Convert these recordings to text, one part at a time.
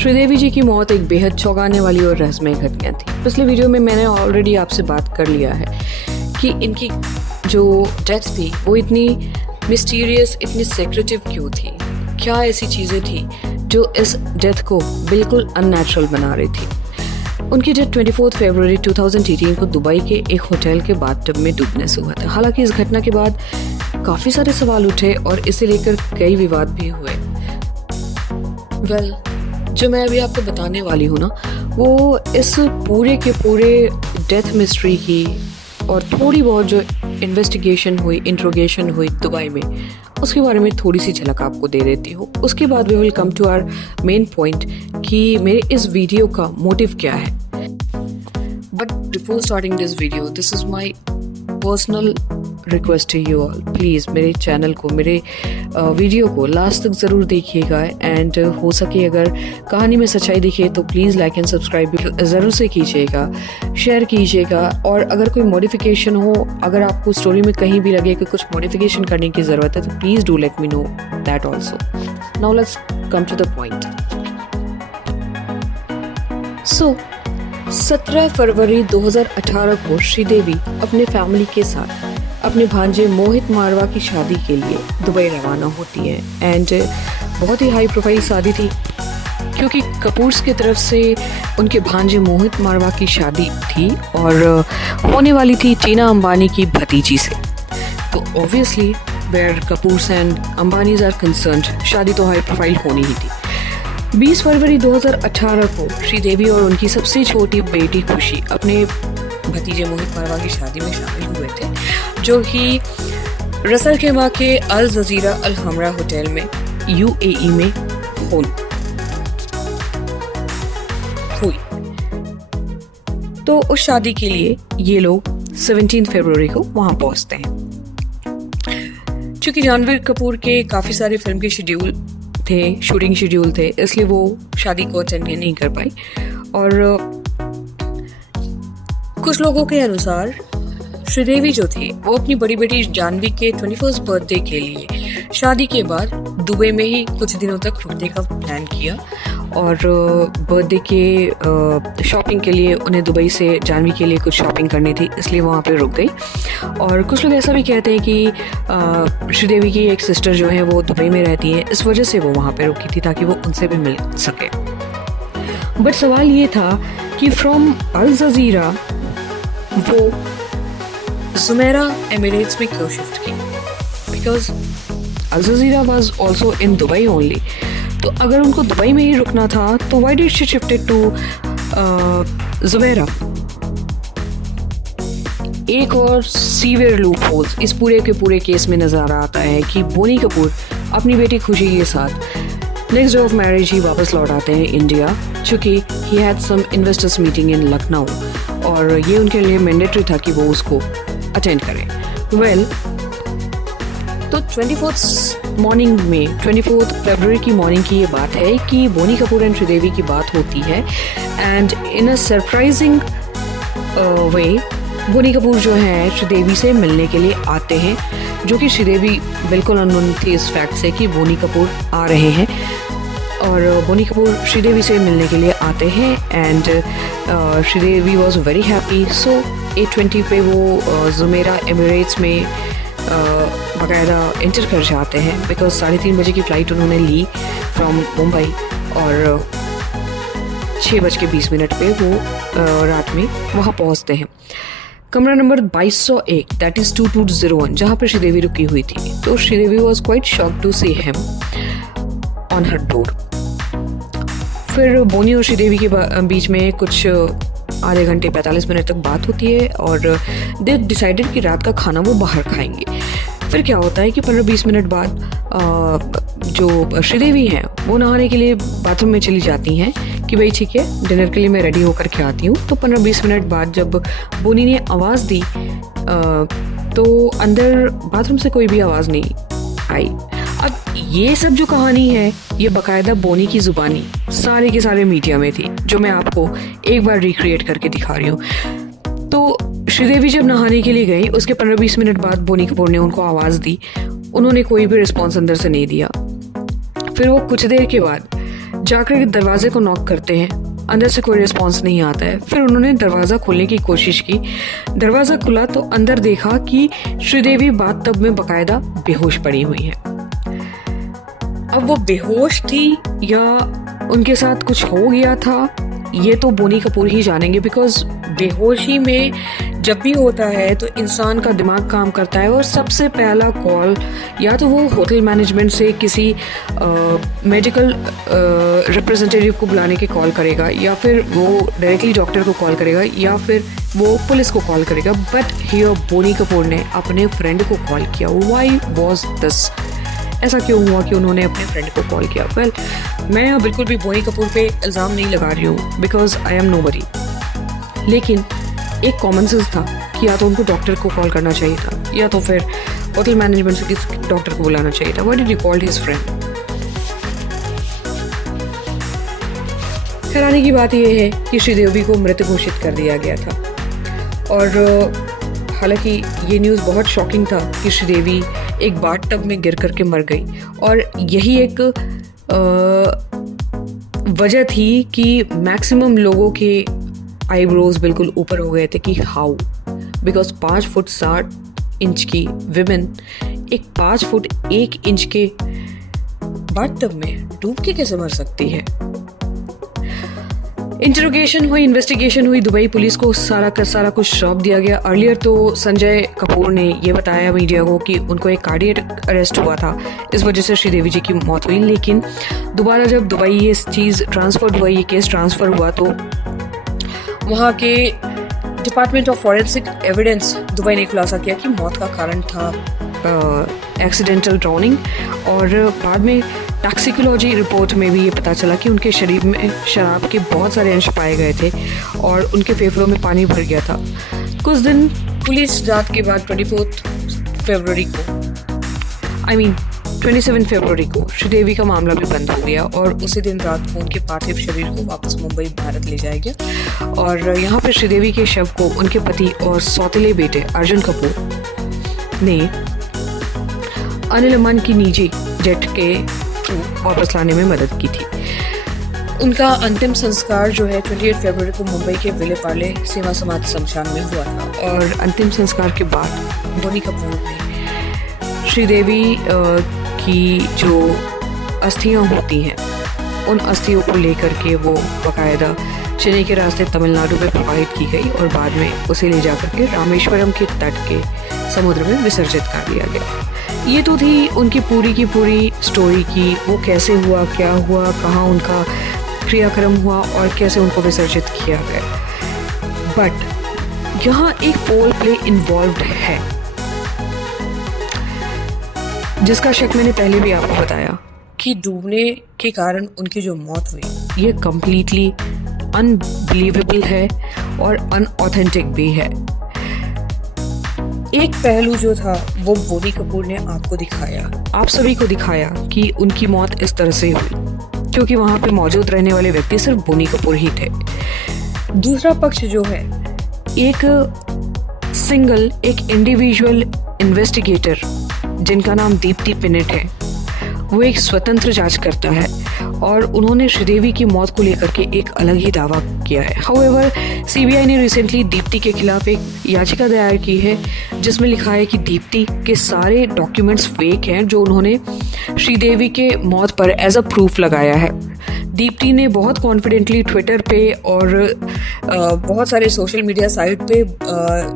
श्रीदेवी जी की मौत एक बेहद चौंकाने वाली और रहस्यमय घटना थी। पिछले वीडियो में मैंने ऑलरेडी आपसे बात कर लिया है कि इनकी जो डेथ थी वो इतनी मिस्टीरियस, इतनी सेक्रेटिव क्यों थी। क्या ऐसी चीज़ें थी जो इस डेथ को बिल्कुल अननेचुरल बना रही थी। उनकी डेथ 24 फरवरी 2018 को दुबई के एक होटल के बाथटब में डूबने से हुआ था। हालांकि इस घटना के बाद काफ़ी सारे सवाल उठे और इसे लेकर कई विवाद भी हुए। जो मैं अभी आपको बताने वाली हूँ ना, वो इस पूरे के पूरे डेथ मिस्ट्री की और थोड़ी बहुत जो इन्वेस्टिगेशन हुई, इंट्रोगेशन हुई दुबई में, उसके बारे में थोड़ी सी झलक आपको दे देती हूँ। उसके बाद we will come to our main point कि मेरे इस वीडियो का मोटिव क्या है। But before starting this video, this is my personal request to you all, please मेरे चैनल को, मेरे वीडियो को लास्ट तक ज़रूर देखिएगा। एंड हो सके अगर कहानी में सच्चाई दिखे तो प्लीज़ लाइक एंड सब्सक्राइब ज़रूर से कीजिएगा, शेयर कीजिएगा। और अगर कोई मॉडिफिकेशन हो, अगर आपको स्टोरी में कहीं भी लगे कि कुछ मॉडिफिकेशन करने की ज़रूरत है, तो please do let me know that also. Now let's come to the point. 17 फरवरी 2018 को श्रीदेवी अपने फैमिली के साथ अपने भांजे मोहित मारवा की शादी के लिए दुबई रवाना होती है। एंड बहुत ही हाई प्रोफाइल शादी थी क्योंकि कपूर्स की तरफ से उनके भांजे मोहित मारवा की शादी थी और होने वाली थी टीना अंबानी की भतीजी से। तो obviously where Kapoors and Ambanis are concerned, शादी तो हाई प्रोफाइल होनी ही थी। 20 फरवरी 2018 को श्रीदेवी और उनकी सबसे छोटी बेटी खुशी अपने भतीजे मोहित मारवा की शादी में शामिल हुए थे, जो कि रसल खेमा के अल जजीरा अल हमरा होटल में UAE में हुई। तो उस शादी के लिए ये लोग 17 फरवरी को वहां पहुंचते हैं। चूंकि रणबीर कपूर के काफी सारे फिल्म के शेड्यूल थे, शूटिंग शेड्यूल थे, इसलिए वो शादी को अटेंड नहीं कर पाई। और कुछ लोगों के अनुसार श्रीदेवी जो थी वो अपनी बड़ी बेटी जानवी के 21st बर्थडे के लिए शादी के बाद दुबई में ही कुछ दिनों तक रुकने का प्लान किया। और बर्थडे के शॉपिंग के लिए उन्हें दुबई से जानवी के लिए कुछ शॉपिंग करनी थी, इसलिए वहाँ पे रुक गई। और कुछ लोग ऐसा भी कहते हैं कि श्रीदेवी की एक सिस्टर जो है वो दुबई में रहती है, इस वजह से वो वहाँ पे रुकी थी ताकि वो उनसे भी मिल सके। बट सवाल ये था कि फ्रॉम अल जजीरा वो जुमेरा एमिरेट्स में क्यों शिफ्ट की, because Al Jazeera was also in Dubai only. तो अगर उनको दुबई में ही रुकना था तो why did she shifted to Jumeirah. एक और सीवियर लूप होल्स इस पूरे के पूरे केस में नजर आता है कि बोनी कपूर अपनी बेटी खुशी के साथ नेक्स्ट डे ऑफ मैरिज ही वापस लौट आते हैं इंडिया, चूँकि he had some investors meeting in Lucknow और ये उनके लिए मैंडेटरी था कि वो उसको अटेंड करें। तो 24 फरवरी की मॉर्निंग की ये बात है कि बोनी कपूर एंड श्रीदेवी की बात होती है। एंड इन अ सरप्राइजिंग वे बोनी कपूर जो है श्रीदेवी से मिलने के लिए आते हैं, जो कि श्रीदेवी बिल्कुल अननोन थी इस फैक्ट से कि बोनी कपूर आ रहे हैं। और बोनी कपूर श्रीदेवी से मिलने के लिए आते हैं and Sridevi was very happy. So 8:20 पे वो जुमेरा एमिरेट्स में बाकायदा इंटर कर जाते हैं, बिकॉज 3:30 बजे की फ़्लाइट उन्होंने ली फ्रॉम मुंबई और 6:20 पे वो रात में वहाँ पहुँचते हैं। कमरा नंबर 2201 दैट इज़ 2201 जहाँ पर श्रीदेवी रुकी हुई थी। तो Sridevi was quite shocked to see him on her door. फिर बोनी और श्रीदेवी के बीच में कुछ आधे घंटे 45 मिनट तक बात होती है और दे डिसाइडेड कि रात का खाना वो बाहर खाएंगे। फिर क्या होता है कि 15-20 मिनट बाद जो श्रीदेवी हैं वो नहाने के लिए बाथरूम में चली जाती हैं कि भाई ठीक है, डिनर के लिए मैं रेडी होकर के आती हूँ। तो 15-20 मिनट बाद जब बोनी ने आवाज़ दी तो अंदर बाथरूम से कोई भी आवाज़ नहीं आई। अब ये सब जो कहानी है ये बाकायदा बोनी की ज़ुबानी सारे के सारे मीडिया में थी, जो मैं आपको एक बार रिक्रिएट करके दिखा रही हूँ। तो श्रीदेवी जब नहाने के लिए गई उसके 15-20 मिनट बाद बोनी कपूर ने उनको आवाज़ दी, उन्होंने कोई भी रिस्पॉन्स अंदर से नहीं दिया। फिर वो कुछ देर के बाद जाकर दरवाजे को नॉक करते हैं, अंदर से कोई रिस्पॉन्स नहीं आता है। फिर उन्होंने दरवाज़ा खोलने की कोशिश की, दरवाज़ा खुला तो अंदर देखा कि श्रीदेवी बाथटब में बकायदा बेहोश पड़ी हुई है। अब वो बेहोश थी या उनके साथ कुछ हो गया था, ये तो बोनी कपूर ही जानेंगे, बिकॉज बेहोशी में जब भी होता है तो इंसान का दिमाग काम करता है और सबसे पहला कॉल या तो वो होटल मैनेजमेंट से किसी मेडिकल रिप्रेजेंटेटिव को बुलाने की कॉल करेगा, या फिर वो डायरेक्टली डॉक्टर को कॉल करेगा, या फिर वो पुलिस को कॉल करेगा। बट हियर बोनी कपूर ने अपने फ्रेंड को कॉल किया। Why was this? ऐसा क्यों हुआ कि उन्होंने अपने फ्रेंड को कॉल किया? वेल, मैं यहाँ बिल्कुल भी बोनी कपूर पे इल्ज़ाम नहीं लगा रही हूँ, बिकॉज आई एम नोबडी, लेकिन एक कॉमन सेंस था कि या तो उनको डॉक्टर को कॉल करना चाहिए था, या तो फिर होटल मैनेजमेंट से किसी डॉक्टर को बुलाना चाहिए था। Why did he called his friend? हैरानी की बात यह है कि श्रीदेवी को मृत घोषित कर दिया गया था, और हालांकि ये न्यूज़ बहुत शॉकिंग था कि श्रीदेवी एक बाथटब में गिर करके मर गई, और यही एक वजह थी कि मैक्सिमम लोगों के आईब्रोज बिल्कुल ऊपर हो गए थे कि हाउ, बिकॉज 5 फुट 60 इंच की विमेन एक 5 फुट 1 इंच के बाथटब में डूब के कैसे मर सकती है? इंटरोगेशन हुई, इन्वेस्टिगेशन हुई, दुबई पुलिस को सारा का सारा कुछ सौंप दिया गया। अर्लियर तो संजय कपूर ने ये बताया मीडिया को कि उनको एक कार्डियक अरेस्ट हुआ था, इस वजह से श्रीदेवी जी की मौत हुई। लेकिन दोबारा जब दुबई ये चीज़ ट्रांसफर हुआ, ये केस ट्रांसफ़र हुआ, तो वहाँ के department of forensic evidence Dubai ने खुलासा किया कि मौत का कारण था एक्सीडेंटल ड्राउनिंग, और बाद में टॉक्सिकोलॉजी रिपोर्ट में भी ये पता चला कि उनके शरीर में शराब के बहुत सारे अंश पाए गए थे और उनके फेफड़ों में पानी भर गया था। कुछ दिन पुलिस जांच के बाद 27 फरवरी को श्रीदेवी का मामला भी बंद हो गया, और उसी दिन रात को उनके पार्थिव शरीर को वापस मुंबई भारत ले जाया गया। और यहाँ पर श्रीदेवी के शव को उनके पति और सौतेले बेटे अर्जुन कपूर ने अनिल अम्बानी की निजी जेट के थ्रू वापस लाने में मदद की थी। उनका अंतिम संस्कार जो है 28 फरवरी को मुंबई के विले पार्ले सीमा समाधि शमशान में हुआ था, और अंतिम संस्कार के बाद बोनी कपूर ने श्रीदेवी की जो अस्थियां होती हैं, उन अस्थियों को लेकर के वो बाकायदा चेन्नई के रास्ते तमिलनाडु में प्रवाहित की गई, और बाद में उसे ले जाकर के रामेश्वरम के तट के समुद्र में विसर्जित कर दिया गया। ये तो थी उनकी पूरी की पूरी स्टोरी की, वो कैसे हुआ, क्या हुआ, कहाँ उनका क्रियाक्रम हुआ और कैसे उनको विसर्जित किया गया। बट यहाँ एक फोल प्ले इन्वॉल्व्ड है, जिसका शक मैंने पहले भी आपको बताया कि डूबने के कारण उनकी जो मौत हुई ये कंप्लीटली अनबिलीवेबल है और अनऑथेंटिक भी है। एक पहलू जो था वो बोनी कपूर ने आपको दिखाया, आप सभी को दिखाया कि उनकी मौत इस तरह से हुई क्योंकि वहाँ पे मौजूद रहने वाले व्यक्ति सिर्फ बोनी कपूर ही थे। दूसरा पक्ष जो है, एक इंडिविजुअल इन्वेस्टिगेटर जिनका नाम दीप्ति पिनिट है, वो एक स्वतंत्र जांच करता है और उन्होंने श्रीदेवी की मौत को लेकर के एक अलग ही दावा किया है। हाउएवर सीबीआई ने रिसेंटली दीप्ति के खिलाफ एक याचिका दायर की है जिसमें लिखा है कि दीप्ति के सारे डॉक्यूमेंट्स फेक हैं जो उन्होंने श्रीदेवी के मौत पर एज अ प्रूफ लगाया है। दीप्ति ने बहुत कॉन्फिडेंटली ट्विटर पे और बहुत सारे सोशल मीडिया साइट पे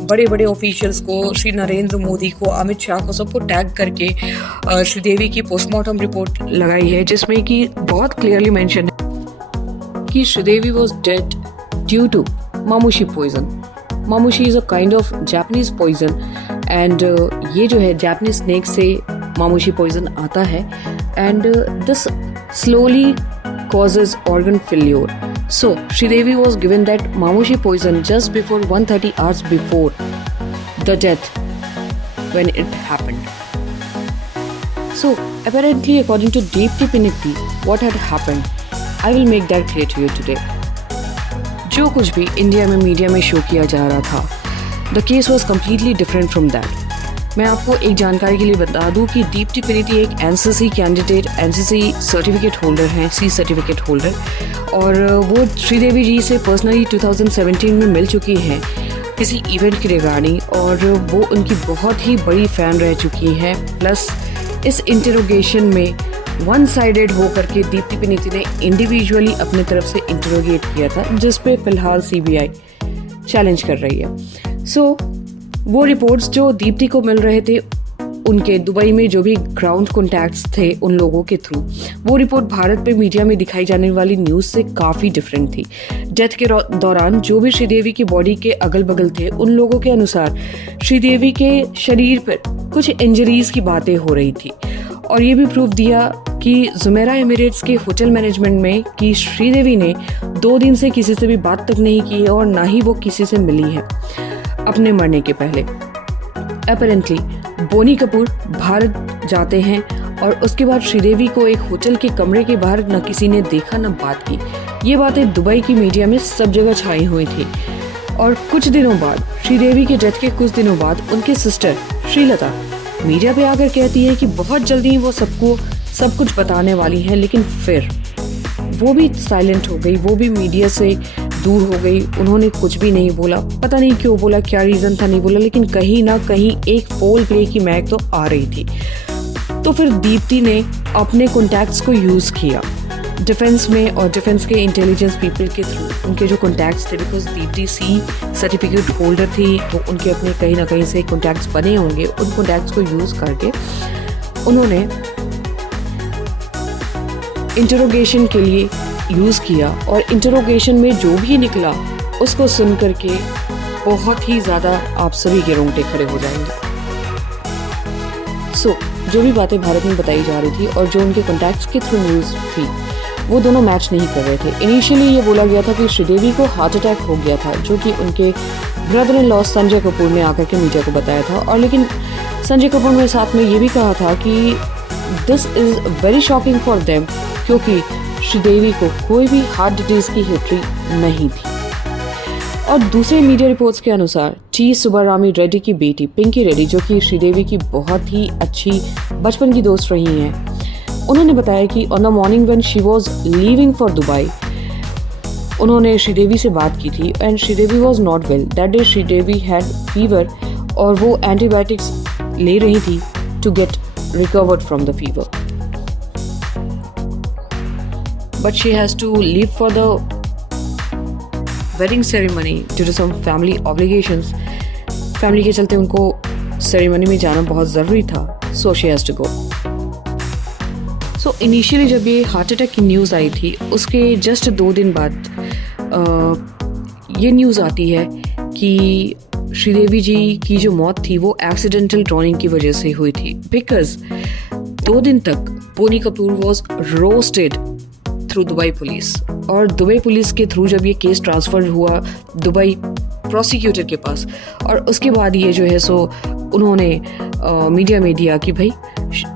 बड़े बड़े ऑफिशियल्स को, श्री नरेंद्र मोदी को, अमित शाह को, सबको टैग करके श्रीदेवी की पोस्टमार्टम रिपोर्ट लगाई है जिसमें कि बहुत क्लियरली मेंशन है कि Sridevi was dead due to mamushi poison. Mamushi is a kind of Japanese poison and ये जो है जापानीज स्नेक से मामुशी पॉइजन आता है and this slowly causes organ failure. So, Sridevi was given that Mamushi poison just before 1:30 hours before the death when it happened. So, apparently according to Deepti Pinnitti, what had happened, I will make that clear to you today. जो कुछ भी India में media में show किया जा रहा था, the case was completely different from that. मैं आपको एक जानकारी के लिए बता दूं कि दीप्ति पनीती एक NCC candidate, NCC certificate holder हैं, सी सर्टिफिकेट होल्डर, और वो श्रीदेवी जी से पर्सनली 2017 में मिल चुकी हैं किसी इवेंट के रिगार्डिंग, और वो उनकी बहुत ही बड़ी फ़ैन रह चुकी हैं। प्लस इस इंटरोगेशन में वन साइडेड होकर के दीप्ति पनीती ने इंडिविजुअली अपने तरफ से इंटरोगेट किया था, जिस पे फिलहाल सीबीआई चैलेंज कर रही है। सो वो रिपोर्ट्स जो दीप्ति को मिल रहे थे उनके दुबई में जो भी ग्राउंड कॉन्टैक्ट्स थे उन लोगों के थ्रू, वो रिपोर्ट भारत पे मीडिया में दिखाई जाने वाली न्यूज़ से काफ़ी डिफरेंट थी। डेथ के दौरान जो भी श्रीदेवी की बॉडी के अगल बगल थे उन लोगों के अनुसार श्रीदेवी के शरीर पर कुछ इंजरीज की बातें हो रही थी, और ये भी प्रूफ दिया कि जुमेरा एमिरेट्स के होटल मैनेजमेंट में कि श्रीदेवी ने 2 दिन से किसी से भी बात तक नहीं की है और ना ही वो किसी से मिली है अपने मरने के पहले। अपरेंटली बोनी कपूर भारत जाते हैं और उसके बाद श्रीदेवी को एक होटल के कमरे के बाहर न किसी ने देखा न बात की। ये बातें दुबई की मीडिया में सब जगह छाई हुई थी। और कुछ दिनों बाद, श्रीदेवी के डेथ के कुछ दिनों बाद, उनके सिस्टर श्रीलता मीडिया पे आकर कहती है कि बहुत जल्दी वो सबको सब कुछ बताने वाली हैं, लेकिन फिर वो भी साइलेंट हो गई, वो भी मीडिया से दूर हो गई, उन्होंने कुछ भी नहीं बोला। पता नहीं क्यों बोला, क्या रीज़न था नहीं बोला, लेकिन कहीं ना कहीं एक फोल प्ले की महक तो आ रही थी। तो फिर दीप्ति ने अपने कॉन्टैक्ट्स को यूज़ किया डिफेंस में, और डिफेंस के इंटेलिजेंस पीपल के थ्रू उनके जो कॉन्टैक्ट्स थे, because Deepti C certificate holder थी तो उनके अपने कहीं ना कहीं से कॉन्टैक्ट्स बने होंगे। उन कॉन्टैक्ट्स को यूज़ करके उन्होंने इंटरोगेशन के लिए यूज़ किया, और इंटरोगेशन में जो भी निकला उसको सुन करके बहुत ही ज़्यादा आप सभी के रोंगटे खड़े हो जाएंगे। सो जो भी बातें भारत में बताई जा रही थी और जो उनके कॉन्टैक्ट्स के थ्रू न्यूज़ थी, वो दोनों मैच नहीं कर रहे थे। इनिशियली ये बोला गया था कि श्रीदेवी को हार्ट अटैक हो गया था, जो कि उनके brother in law Sanjay Kapoor ने आकर के मीडिया को बताया था, और लेकिन संजय कपूर ने साथ में ये भी कहा था कि this is very shocking for them, क्योंकि श्रीदेवी को कोई भी हार्ट डिजीज की हिस्ट्री नहीं थी। और दूसरे मीडिया रिपोर्ट्स के अनुसार टी सुब्बारामी रेड्डी की बेटी पिंकी रेड्डी, जो कि श्रीदेवी की बहुत ही अच्छी बचपन की दोस्त रही हैं, उन्होंने बताया कि on the morning when she was leaving for Dubai, उन्होंने श्रीदेवी से बात की थी and Sridevi was not well. That day Sridevi had fever और वो एंटीबायोटिक्स ले रही थी to get recovered from the fever, but she has to leave for the wedding ceremony due to some family obligations. Family के चलते उनको सेरेमनी में जाना बहुत ज़रूरी था, so she has to go. So initially जब ये हार्ट अटैक की न्यूज़ आई थी, उसके जस्ट 2 दिन बाद ये न्यूज़ आती है कि श्रीदेवी जी की जो मौत थी वो एक्सीडेंटल ड्रॉनिंग की वजह से हुई थी, बिकॉज 2 दिन तक Boney Kapoor was roasted through Dubai police, और दुबई पुलिस के थ्रू जब ये केस ट्रांसफ़र हुआ दुबई प्रोसिक्यूटर के पास, और उसके बाद ये जो है सो उन्होंने मीडिया में दिया कि भाई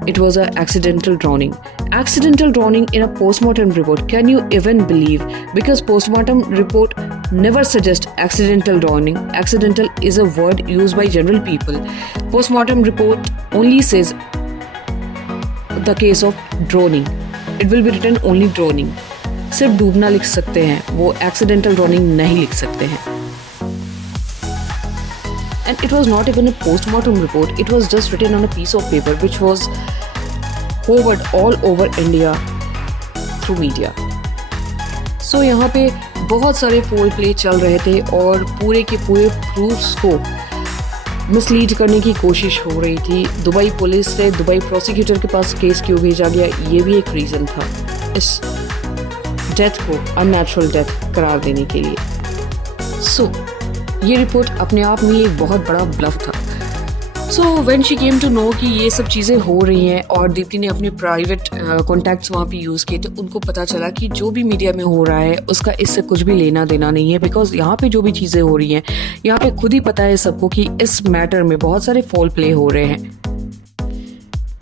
it was a accidental drowning in a postmortem report. Can you even believe? Because postmortem report never suggest accidental drowning. Accidental is a word used by general people. Postmortem report only says the case of drowning. It will be written only drowning. सिर्फ डूबना लिख सकते हैं, वो accidental drowning नहीं लिख सकते हैं. And it was not even a postmortem report. It was just written on a piece of paper which was forward all over India through media. So यहाँ पे बहुत सारे फोल प्ले चल रहे थे और पूरे के पूरे प्रूफ्स को मिसलीड करने की कोशिश हो रही थी। दुबई पुलिस से दुबई प्रोसिक्यूटर के पास केस क्यों भेजा गया, ये भी एक रीज़न था इस डेथ को अननेचुरल डेथ करार देने के लिए। सो ये रिपोर्ट अपने आप में एक बहुत बड़ा ब्लफ था। So when she came to know कि ये सब चीज़ें हो रही हैं और दीप्ति ने अपने प्राइवेट कॉन्टैक्ट्स वहाँ पे यूज़ किए, तो उनको पता चला कि जो भी मीडिया में हो रहा है उसका इससे कुछ भी लेना देना नहीं है, बिकॉज यहाँ पे जो भी चीज़ें हो रही हैं यहाँ पे खुद ही पता है सबको कि इस मैटर में बहुत सारे फॉल प्ले हो रहे हैं।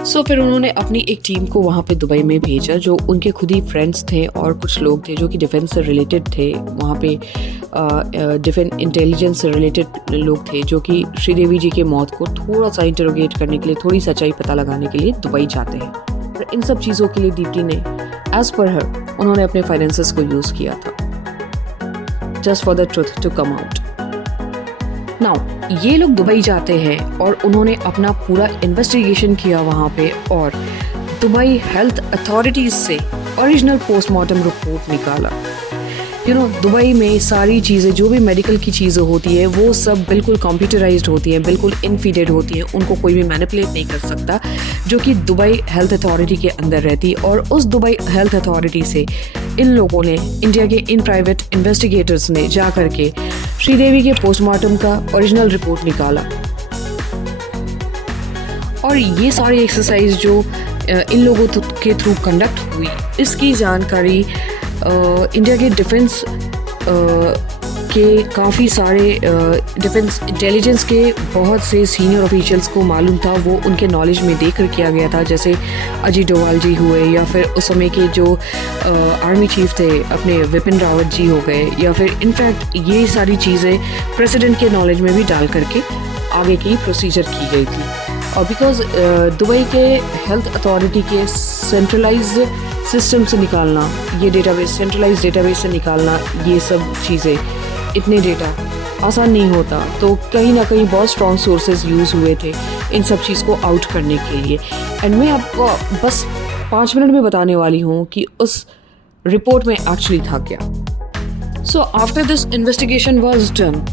सो फिर उन्होंने अपनी एक टीम को वहाँ पे दुबई में भेजा, जो उनके खुद ही फ्रेंड्स थे और कुछ लोग थे जो कि डिफेंस से रिलेटेड थे। वहाँ पे डिफेंस इंटेलिजेंस से रिलेटेड लोग थे जो कि श्रीदेवी जी के मौत को थोड़ा सा इंटरोगेट करने के लिए, थोड़ी सच्चाई पता लगाने के लिए दुबई जाते हैं। और इन सब चीज़ों के लिए दीप्ति ने एज पर हर उन्होंने अपने फाइनेंसेस को यूज़ किया था, just for the truth to come out. Now ये लोग दुबई जाते हैं और उन्होंने अपना पूरा इन्वेस्टिगेशन किया वहाँ पे और दुबई हेल्थ अथॉरिटीज़ से ओरिजिनल पोस्टमार्टम रिपोर्ट निकाला। दुबई में सारी चीज़ें, जो भी मेडिकल की चीज़ें होती है, वो सब बिल्कुल कंप्यूटराइज्ड होती हैं, बिल्कुल इनफीडेड होती हैं, उनको कोई भी मैनिपुलेट नहीं कर सकता, जो कि दुबई हेल्थ अथॉरिटी के अंदर रहती। और उस दुबई हेल्थ अथॉरिटी से इन लोगों ने, इंडिया के इन प्राइवेट इन्वेस्टिगेटर्स ने जा करके श्रीदेवी के पोस्टमार्टम का ओरिजिनल रिपोर्ट निकाला। और ये सारी एक्सरसाइज जो इन लोगों के थ्रू कंडक्ट हुई, इसकी जानकारी इंडिया के डिफेंस के काफ़ी सारे डिफेंस इंटेलिजेंस के बहुत से सीनियर ऑफिशियल्स को मालूम था, वो उनके नॉलेज में देकर किया गया था। जैसे अजीत डोवाल जी हुए, या फिर उस समय के जो आर्मी चीफ थे अपने विपिन रावत जी हो गए, या फिर इनफैक्ट ये सारी चीज़ें प्रेसिडेंट के नॉलेज में भी डाल करके आगे की प्रोसीजर की गई थी। और बिकॉज दुबई के हेल्थ अथॉरिटी के सेंट्रलाइज्ड सिस्टम से निकालना, ये डेटाबेस, सेंट्रलाइज्ड डेटाबेस से निकालना ये सब चीज़ें, इतने डेटा आसान नहीं होता। तो कहीं ना कहीं बहुत स्ट्रॉन्ग सोर्सेज यूज़ हुए थे इन सब चीज़ को आउट करने के लिए। एंड मैं आपको बस 5 मिनट में बताने वाली हूँ कि उस रिपोर्ट में एक्चुअली था क्या। So after this investigation was done,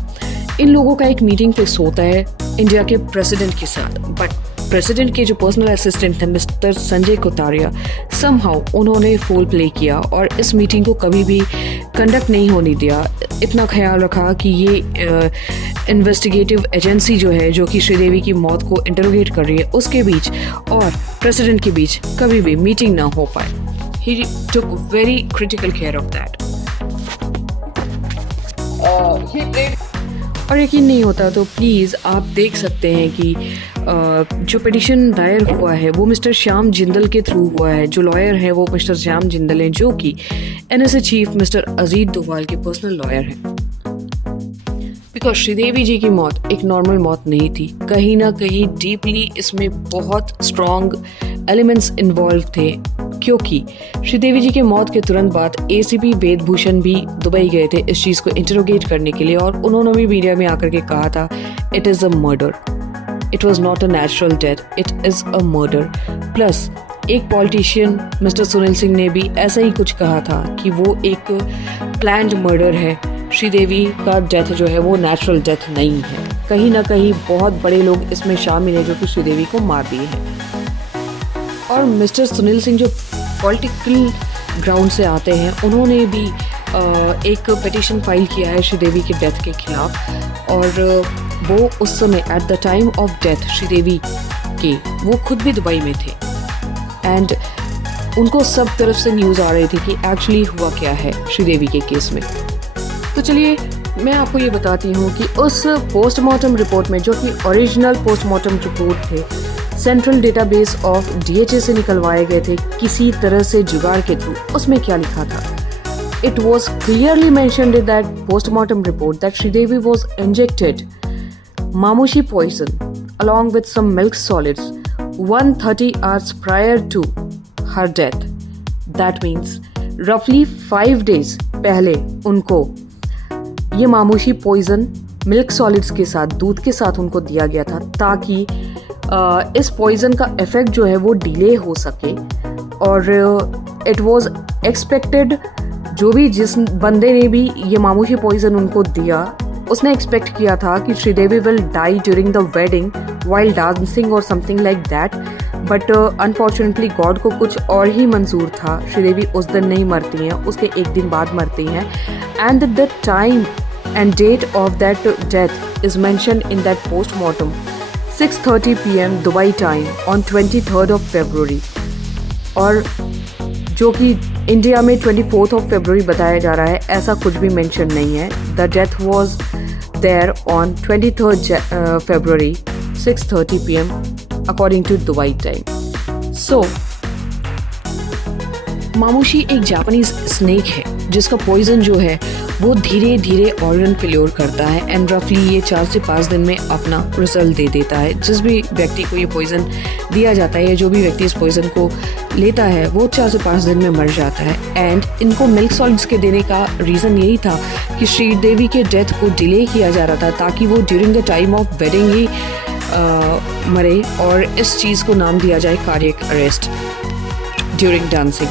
इन लोगों का एक मीटिंग फिक्स होता है इंडिया के प्रेसिडेंट के साथ। बट प्रेसिडेंट के जो पर्सनल असिस्टेंट थे मिस्टर संजय कोतारिया, समहाउ उन्होंने फोल प्ले किया और इस मीटिंग को कभी भी कंडक्ट नहीं होने दिया। इतना ख्याल रखा कि ये इन्वेस्टिगेटिव एजेंसी जो है, जो कि श्रीदेवी की मौत को इंटरोगेट कर रही है, उसके बीच और प्रेसिडेंट के बीच कभी भी मीटिंग ना हो पाए। He took very critical care of that. और यकीन नहीं होता तो प्लीज़ आप देख सकते हैं कि जो पिटिशन दायर हुआ है वो मिस्टर श्याम जिंदल के थ्रू हुआ है। जो लॉयर है वो मिस्टर श्याम जिंदल हैं, जो कि NSA chief mister Ajit Doval के पर्सनल लॉयर हैं। बिकॉज श्रीदेवी जी की मौत एक नॉर्मल मौत नहीं थी, कहीं ना कहीं डीपली इसमें बहुत स्ट्रॉन्ग एलिमेंट्स इन्वॉल्व थे। क्योंकि श्रीदेवी जी के मौत के तुरंत बाद एसीपी वेदभूषण भी दुबई गए थे इस चीज़ को इंटरोगेट करने के लिए, और उन्होंने भी मीडिया में आकर के कहा था, it is a murder, it was not a natural death, it is a murder. Plus एक पॉलिटिशियन मिस्टर सुनील सिंह ने भी ऐसा ही कुछ कहा था कि वो एक प्लान्ड मर्डर है, श्रीदेवी का डेथ जो है वो नेचुरल डेथ नहीं है। कहीं ना कहीं बहुत बड़े लोग इसमें शामिल हैं जो कि श्रीदेवी को मार दिए हैं। और मिस्टर सुनील सिंह जो पॉलिटिकल ग्राउंड से आते हैं, उन्होंने भी एक पिटीशन फाइल किया है श्रीदेवी के डेथ के खिलाफ। और वो उस समय at the time of death Sridevi के, वो खुद भी दुबई में थे एंड उनको सब तरफ से न्यूज़ आ रही थी कि एक्चुअली हुआ क्या है श्रीदेवी के केस में। तो चलिए मैं आपको ये बताती हूँ कि उस पोस्टमार्टम रिपोर्ट में, जो कि ओरिजिनल पोस्टमार्टम रिपोर्ट थे, सेंट्रल डेटाबेस ऑफ डीएचए से निकलवाए गए थे किसी तरह से जुगाड़ के थ्रू, उसमें क्या लिखा था। It was clearly mentioned in that postmortem report that Sridevi was injected Mamushi poison along with some milk solids 130 hours prior to her death. That means roughly 5 days पहले उनको ये मामूशी पॉइजन मिल्क सॉलिड्स के साथ, दूध के साथ उनको दिया गया था, ताकि इस पॉइजन का इफेक्ट जो है वो डिले हो सके। और इट वाज एक्सपेक्टेड, जो भी जिस बंदे ने भी ये मामूशी पॉइजन उनको दिया, उसने एक्सपेक्ट किया था कि Sridevi will die during the wedding while dancing और something like that. But unfortunately God को कुछ और ही मंजूर था। श्रीदेवी उस दिन नहीं मरती हैं, उसके एक दिन बाद मरती हैं। And the time and date of that death is mentioned in that postmortem 6:30 PM Dubai time on 23rd of February, और जो कि इंडिया में 24th of February बताया जा रहा है, ऐसा कुछ भी मेंशन नहीं है। The death was there on 23rd February 6:30 PM according to Dubai time. So mamushi एक जापानीज स्नेक है जिसका पॉइजन जो है वो धीरे धीरे ऑर्गन फेल्योर करता है एंड रफली ये 4 से 5 दिन में अपना रिजल्ट दे देता है। जिस भी व्यक्ति को ये पॉइजन दिया जाता है या जो भी व्यक्ति इस पॉइजन को लेता है वो 4 से 5 दिन में मर जाता है। एंड इनको मिल्क सॉलिड्स के देने का रीज़न यही था कि श्रीदेवी के डेथ को डिले किया जा रहा था ताकि वो during the time of wedding ही मरे, और इस चीज़ को नाम दिया जाए कार्डियक अरेस्ट ड्यूरिंग डांसिंग।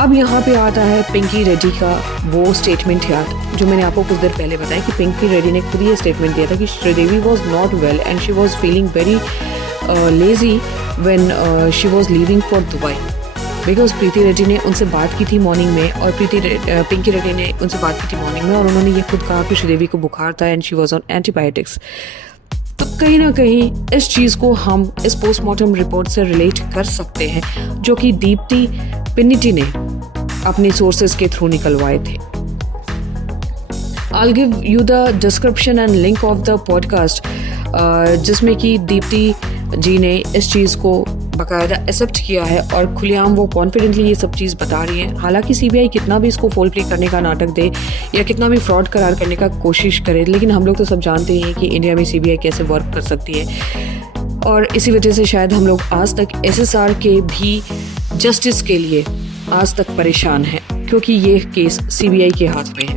अब यहाँ पे आता है पिंकी रेड्डी का वो स्टेटमेंट याद जो मैंने आपको कुछ देर पहले बताया कि पिंकी रेड्डी ने खुद ये स्टेटमेंट दिया था कि Sridevi was not well and she was feeling very lazy when she was leaving for Dubai, because Preeti Reddy ने उनसे बात की थी मॉर्निंग में और पिंकी रेड्डी ने उनसे बात की थी मॉर्निंग में और उन्होंने ये खुद कहा कि श्रीदेवी को बुखार था and she was on antibiotics. तो कहीं ना कहीं इस चीज़ को हम इस पोस्टमार्टम रिपोर्ट से रिलेट कर सकते हैं जो कि दीप्ति पिनिटी ने अपने सोर्सेज के थ्रू निकलवाए थे। I'll give you the description and link of the podcast जिसमें कि दीप्ति जी ने इस चीज़ को बाकायदा एक्सेप्ट किया है और खुलेआम वो कॉन्फिडेंटली ये सब चीज़ बता रही हैं। हालांकि सीबीआई कितना भी इसको फोल प्ले करने का नाटक दे या कितना भी फ्रॉड करार करने का कोशिश करे, लेकिन हम लोग तो सब जानते हैं कि इंडिया में सीबीआई कैसे वर्क कर सकती है और इसी वजह से शायद हम लोग आज तक एसएसआर के भी जस्टिस के लिए आज तक परेशान हैं क्योंकि ये केस सीबीआई के हाथ में है।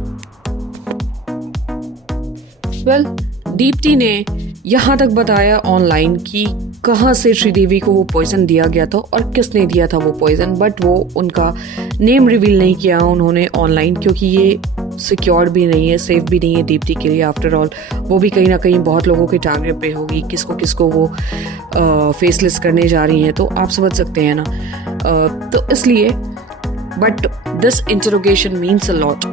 वेल, दीप्ति ने यहाँ तक बताया ऑनलाइन कि कहाँ से श्रीदेवी को वो पॉइजन दिया गया था और किसने दिया था वो पॉइजन, बट वो उनका नेम रिवील नहीं किया उन्होंने ऑनलाइन क्योंकि ये सिक्योर भी नहीं है, सेफ भी नहीं है दीप्ति के लिए। आफ्टर ऑल वो भी कहीं ना कहीं बहुत लोगों के टारगेट पे होगी, किसको किसको वो फेसलेस करने जा रही हैं, तो आप समझ सकते हैं ना। तो इसलिए but this interrogation means a lot,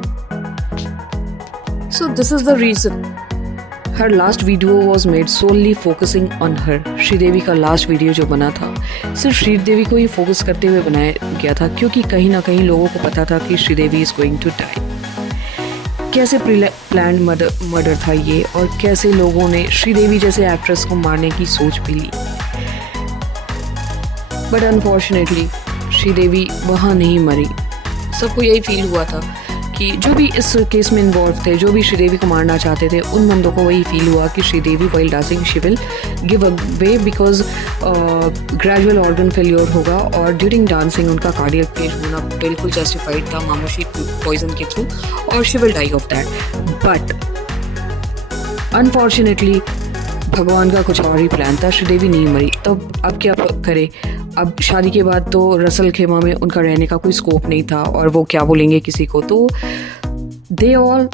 so this is the reason her last video was made solely focusing on her। Sridevi का लास्ट वीडियो जो बना था सिर्फ श्रीदेवी को ही फोकस करते हुए बनाया गया था क्योंकि कहीं ना कहीं लोगों को पता था कि Sridevi is going to die. कैसे प्लान्ड मर्डर था ये और कैसे लोगों ने श्रीदेवी जैसे एक्ट्रेस को मारने की सोच भी ली, बट अनफॉर्चुनेटली श्रीदेवी वहाँ नहीं मरी। सबको यही फील हुआ था कि जो भी इस केस में इन्वॉल्व थे, जो भी श्रीदेवी को मारना चाहते थे, उन बंदों को वही फील हुआ कि Sridevi while dancing she will give away because gradual organ failure होगा और ड्यूरिंग डांसिंग उनका कार्डियक फेल होना बिल्कुल जस्टिफाइड था मामूशी पॉइजन के थ्रू और she will die of that. But unfortunately भगवान का कुछ और ही प्लान था, श्रीदेवी नहीं मरी। तब अब क्या करे, अब शादी के बाद तो रसल खेमा में उनका रहने का कोई स्कोप नहीं था और वो क्या बोलेंगे किसी को, तो they all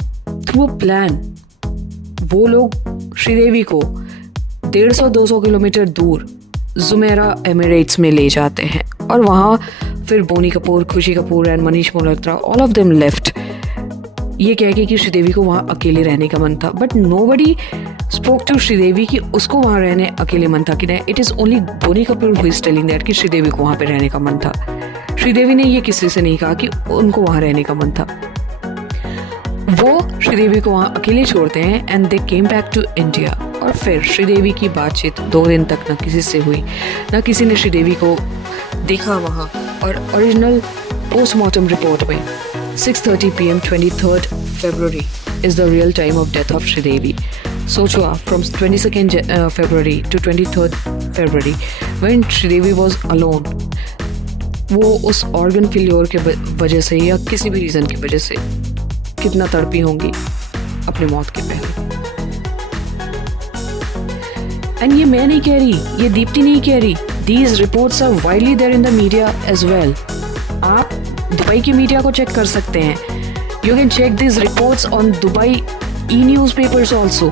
through a plan वो लोग श्रीदेवी को 150-200 किलोमीटर दूर जुमेरा एमिरेट्स में ले जाते हैं और वहाँ फिर बोनी कपूर, खुशी Kapoor and Manish Malhotra all of them left ये कह के कि श्रीदेवी को वहाँ अकेले रहने का मन था। But nobody spoke to Sridevi कि उसको वहाँ रहने अकेले मन था कि नहीं। It is only Boney Kapoor who is telling that कि श्रीदेवी को वहाँ पे रहने का मन था। श्रीदेवी ने ये किसी से नहीं कहा कि उनको वहाँ रहने का मन था। वो श्रीदेवी को वहाँ अकेले छोड़ते हैं and they came back to India और फिर श्रीदेवी की बातचीत 2 दिन तक ना किसी से हुई, ना किसी ने श्रीदेवी को देखा वहाँ। और ओरिजिनल पोस्टमार्टम रिपोर्ट में 6:30 PM 23rd February is the real time of death of Sridevi. सोचो आप, from 22nd February to 23rd February when Sridevi was alone, वो उस ऑर्गन फेल्योर के वजह से या किसी भी रीज़न की वजह से कितना तड़पी होंगी अपने मौत के पहले। एंड ये मैं नहीं कह रही, ये दीप्ति नहीं कह रही, these reports are widely there in the media as well। आप दुबई की मीडिया को चेक कर सकते हैं। You can check these reports on Dubai e-newspapers also.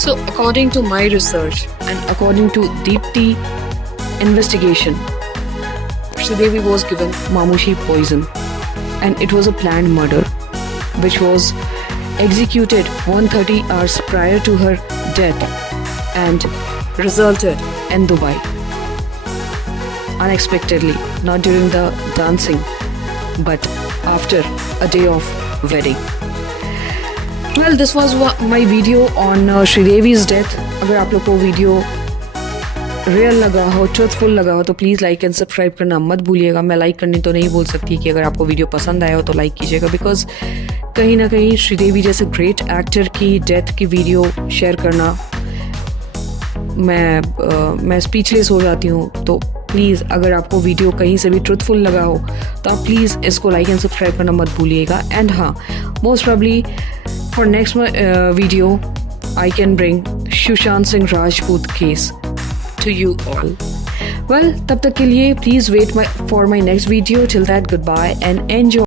So according to my research and according to Deepti investigation, Sridevi was given Mamushi poison and it was a planned murder which was executed 130 hours prior to her death and resulted in Dubai. Unexpectedly, not during the dancing, but after a day of wedding. Well, this was my video on Sridevi's death. अगर आप लोग को video real लगा हो, truthful लगा हो तो please like and subscribe करना मत भूलिएगा। मैं लाइक करनी तो नहीं बोल सकती कि अगर आपको वीडियो पसंद आया हो तो लाइक कीजिएगा, बिकॉज कहीं ना कहीं श्रीदेवी जैसे ग्रेट एक्टर की डेथ की वीडियो शेयर करना मैं स्पीचलेस हो जाती हूँ। तो प्लीज़ अगर आपको वीडियो कहीं से भी ट्रुथफुल लगा हो तो आप प्लीज़ इसको लाइक एंड सब्सक्राइब करना मत भूलिएगा। एंड हाँ, most probably for next video I can bring Sushant Singh Rajput case to you all. Well, तब तक के लिए please wait for my next video. Till that, goodbye and enjoy.